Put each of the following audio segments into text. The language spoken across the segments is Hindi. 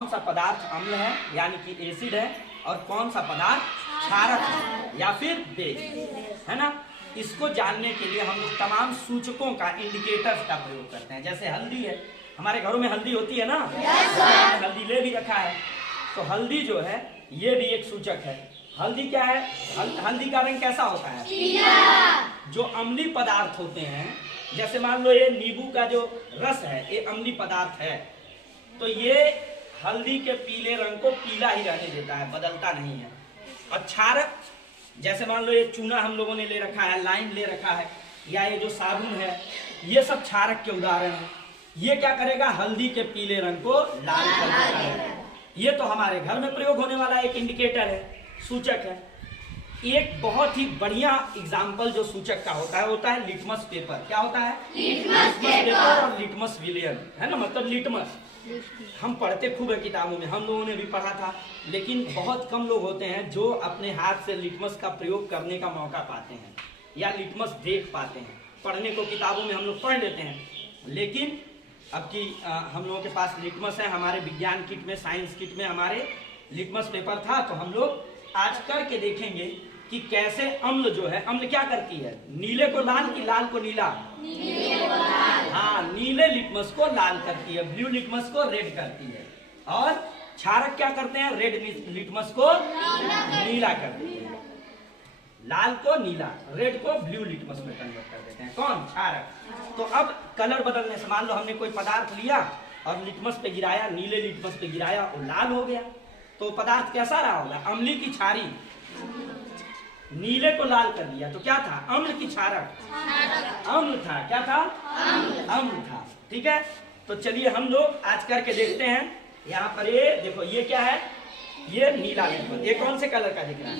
कौन सा पदार्थ अम्ल है यानी कि एसिड है और कौन सा पदार्थ क्षारक है या फिर बेस है ना। इसको जानने के लिए हम लोग तमाम सूचकों का इंडिकेटर्स का प्रयोग करते हैं। जैसे हल्दी है, हमारे घरों में हल्दी होती है ना, हल्दी ले भी रखा है। तो हल्दी जो है ये भी एक सूचक है। हल्दी क्या है? हल्दी का रंग कैसा होता है? पीला। जो अम्लीय पदार्थ होते हैं, जैसे मान लो ये नींबू का जो रस है ये अम्लीय पदार्थ है, तो ये हल्दी के पीले रंग को पीला ही रहने देता है, बदलता नहीं है। और क्षारक, जैसे मान लो ये चूना हम लोगों ने ले रखा है, लाइम ले रखा है, या ये जो साबुन है, ये सब क्षारक के उदाहरण है। ये क्या करेगा? हल्दी के पीले रंग को लाल कर देता है। ये तो हमारे घर में प्रयोग होने वाला एक इंडिकेटर है, सूचक है। एक बहुत ही बढ़िया एग्जाम्पल जो सूचक का होता है लिटमस पेपर। क्या होता है? लिटमस पेपर और लिटमस विलियन, है ना, मतलब लिटमस। हम पढ़ते खूब है किताबों में, हम लोगों ने भी पढ़ा था, लेकिन बहुत कम लोग होते हैं जो अपने हाथ से लिटमस का प्रयोग करने का मौका पाते हैं या लिटमस देख पाते हैं। पढ़ने को किताबों में हम लोग पढ़ लेते हैं, लेकिन अब की हम लोगों के पास लिटमस है। हमारे विज्ञान किट में, साइंस किट में हमारे लिटमस पेपर था, तो हम लोग आज करके देखेंगे कि कैसे अम्ल जो है, अम्ल क्या करती है? नीले को लाल की लाल को नीला? नीले को लाल। हाँ, नीले लिटमस को लाल करती है, ब्लू लिटमस को रेड करती है। और क्षारक क्या करते हैं? रेड लिटमस को नीला कर देते हैं, लाल को नीला, रेड को ब्लू लिटमस में कन्वर्ट कर देते हैं। कौन? क्षारक। तो अब कलर बदलने से, मान लो हमने कोई पदार्थ लिया और लिटमस पे गिराया, नीले लिटमस पे गिराया और लाल हो गया, तो पदार्थ कैसा रहा होगा? अम्ली की क्षारी। नीले को लाल कर दिया तो क्या था? अम्ल की क्षारक, अम्ल था। क्या था? अम्ल था। ठीक है, तो चलिए हम लोग आज करके देखते हैं। यहाँ पर ये देखो, ये क्या है? ये नीला लिटमस। ये कौन से कलर का दिख रहा है?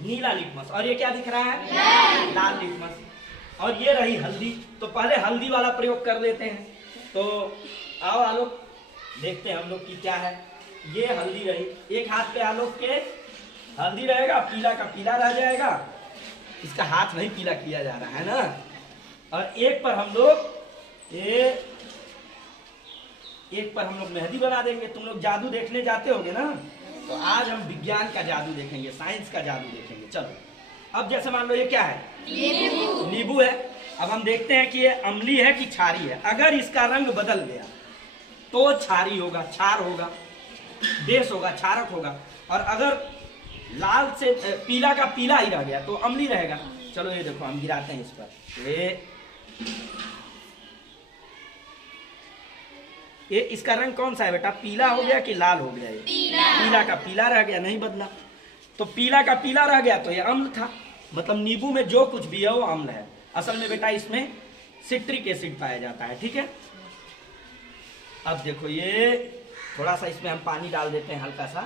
नीला लिटमस। और ये क्या दिख रहा है? लाल लिटमस। और ये रही हल्दी। तो पहले हल्दी वाला प्रयोग कर लेते हैं। तो आओ आलोक, देखते हैं हम लोग की क्या है। ये हल्दी रही, एक हाथ पे आलोक के हल्दी रहेगा, पीला का पीला रह जाएगा। इसका हाथ नहीं पीला किया जा रहा है ना। और एक पर हम लोग मेहंदी बना देंगे। तुम लोग जादू देखने जाते होगे ना, तो आज हम विज्ञान का जादू देखेंगे, साइंस का जादू देखेंगे। चलो, अब जैसे मान लो ये क्या है? नींबू है। अब हम देखते हैं कि ये अम्ली है कि क्षारी है। अगर इसका रंग बदल गया तो क्षारी होगा, क्षार होगा, बेस होगा, क्षारक होगा। और अगर लाल से पीला का पीला ही रह गया तो अम्ली रहेगा। चलो ये देखो, हम गिराते हैं इस पर। ये इसका रंग कौन सा है बेटा? पीला हो गया कि लाल हो गया? ये पीला का पीला रह गया, नहीं बदला। तो पीला का पीला रह गया तो ये अम्ल था। मतलब नींबू में जो कुछ भी है वो अम्ल है। असल में बेटा इसमें सिट्रिक एसिड पाया जाता है। ठीक है, अब देखो ये थोड़ा सा इसमें हम पानी डाल देते हैं, हल्का सा।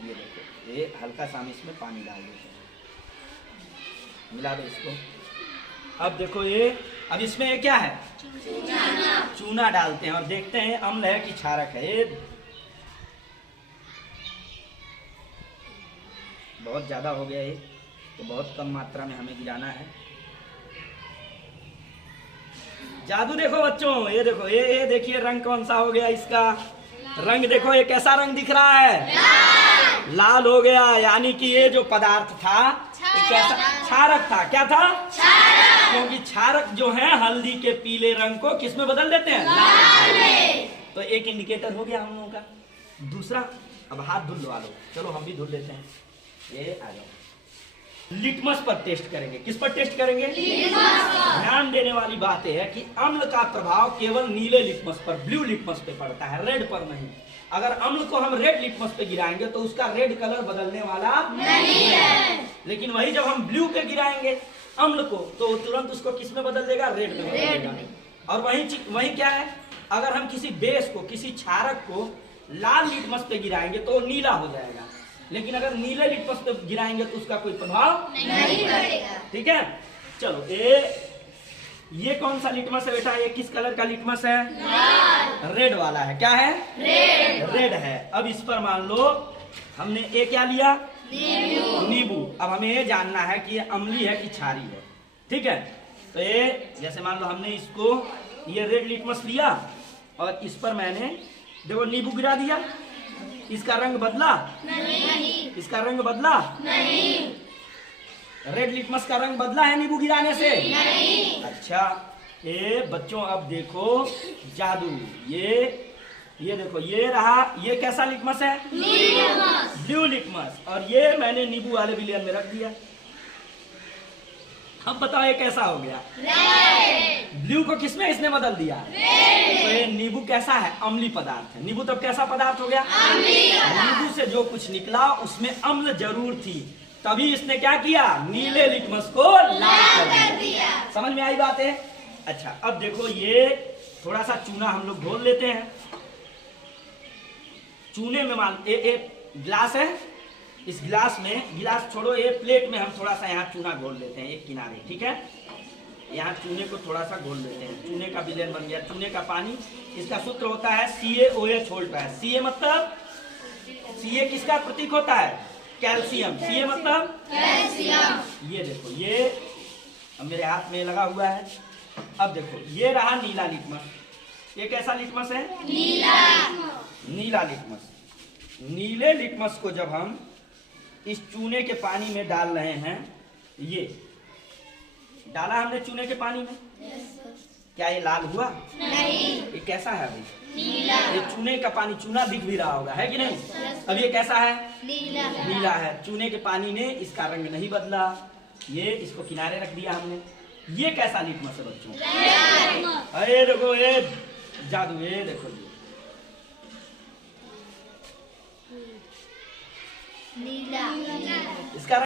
ये देखो, ये हल्का सा हम इसमें पानी डाल देते हैं, मिला दो इसको। अब देखो ये, अब इसमें ये क्या है? चूना डालते हैं और देखते हैं अम्ल है कि क्षारक है। ये बहुत ज्यादा हो गया, ये तो बहुत कम मात्रा में हमें गिराना है। जादू देखो बच्चों, ये देखो, ये देखिए रंग कौन सा हो गया इसका। रंग देखो, ये कैसा रंग दिख रहा है? लाल हो गया। यानी कि ये जो पदार्थ था ये कैसा? क्षारक था। क्या था? क्षारक। क्योंकि क्षारक जो है हल्दी के पीले रंग को किस में बदल देते हैं? लाल में। तो एक इंडिकेटर हो गया हम लोगों का। दूसरा, अब हाथ धुल लो आलो, चलो हम भी धुल लेते हैं। ये आ जाओ, लिटमस पर टेस्ट करेंगे। किस पर टेस्ट करेंगे? ध्यान देने वाली बात है कि अम्ल का प्रभाव केवल नीले लिटमस पर, ब्लू लिटमस पे पड़ता है, रेड पर नहीं। अगर अम्ल को हम रेड लिटमस पे गिराएंगे तो उसका रेड कलर बदलने वाला नहीं है। लेकिन वही जब हम ब्लू पे गिराएंगे अम्ल को, तो तुरंत उसको किस में बदल देगा? रेड में बदल देगा। और वही क्या है? अगर हम किसी बेस को, किसी क्षारक को लाल लिटमस पे गिराएंगे तो नीला हो जाएगा। लेकिन अगर नीले लिटमस पे गिराएंगे तो उसका कोई प्रभाव नहीं पड़ेगा। ठीक है, चलो ये कौन सा लिटमस है बेटा? ये किस कलर का लिटमस है? रेड वाला है। क्या है? रेड है। अब इस पर मान लो हमने ये क्या लिया? नींबू। अब हमें ये जानना है कि ये अम्ली है कि क्षारी है। ठीक है, तो ये जैसे मान लो हमने इसको, ये रेड लिटमस लिया और इस पर मैंने देखो नींबू गिरा दिया, इसका रंग बदला? नहीं। इसका रंग बदला? नहीं। रेड लिटमस का रंग बदला है नींबू गिराने से? नहीं। अच्छा बच्चों अब देखो जादू, ये देखो ये रहा, ये कैसा लिटमस है? Blue litmus. और ये मैंने नींबू वाले विलियन में रख दिया। अब बताओ ये कैसा हो गया? ब्लू को किसमें इसने बदल दिया? तो ये नींबू कैसा है? अम्लीय पदार्थ है। नींबू तब कैसा पदार्थ हो गया? नींबू से जो कुछ निकला उसमें अम्ल जरूर थी, तभी इसने क्या किया? नीले लिटमस को लाल कर दिया। समझ में आई बात है? अच्छा अब देखो ये थोड़ा सा चूना हम लोग घोल लेते हैं। चूने में मान गिलास है, इस गिलास में, गिलास छोड़ो, ये प्लेट में हम थोड़ा सा यहाँ चूना घोल लेते हैं एक किनारे, ठीक है? यहाँ चूने को थोड़ा सा घोल लेते हैं। चूने का विलयन बन गया, चूने का पानी। इसका सूत्र होता है CaOH होता है। Ca मतलब, Ca किसका प्रतीक होता है? कैल्शियम। Ca मतलब कैल्शियम। ये देखो ये अब मेरे हाथ में लगा हुआ है। अब देखो ये रहा नीला लिटमस। ये कैसा लिटमस है? नीला लिटमस। नीले लिटमस को जब हम इस चूने के पानी में डाल रहे हैं, ये डाला हमने चूने के पानी में, क्या ये लाल हुआ? नहीं। ये कैसा है अभी? नीला। ये चूने का पानी, चूना दिख भी रहा होगा, है कि नहीं? अब ये कैसा है? नीला है। चूने के पानी ने इसका रंग nicht बदला, ये इसको किनारे रख दिया हमने। ये कैसा लिटमस है बच्चों? अरे देखो ये जादू, ये देखो ये नीला। इसका